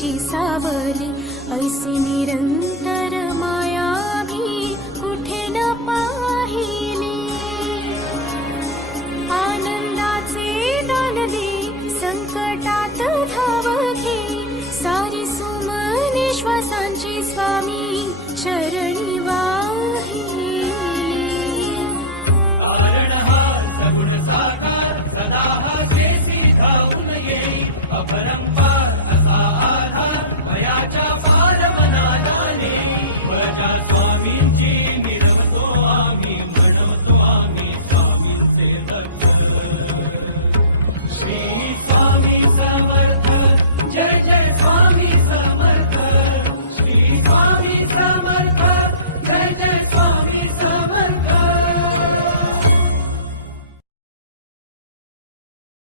तुझी सावली, ऐसी निरंतर माया मी कुठे न पाहिली. आनंदाचे दान दे, संकटात धाव घे, सारी सुमने श्वासांची स्वामी चरणी वाहिली. कारण हा सगुण साकार, सदा हा जेसी धावून येई, अपरंपार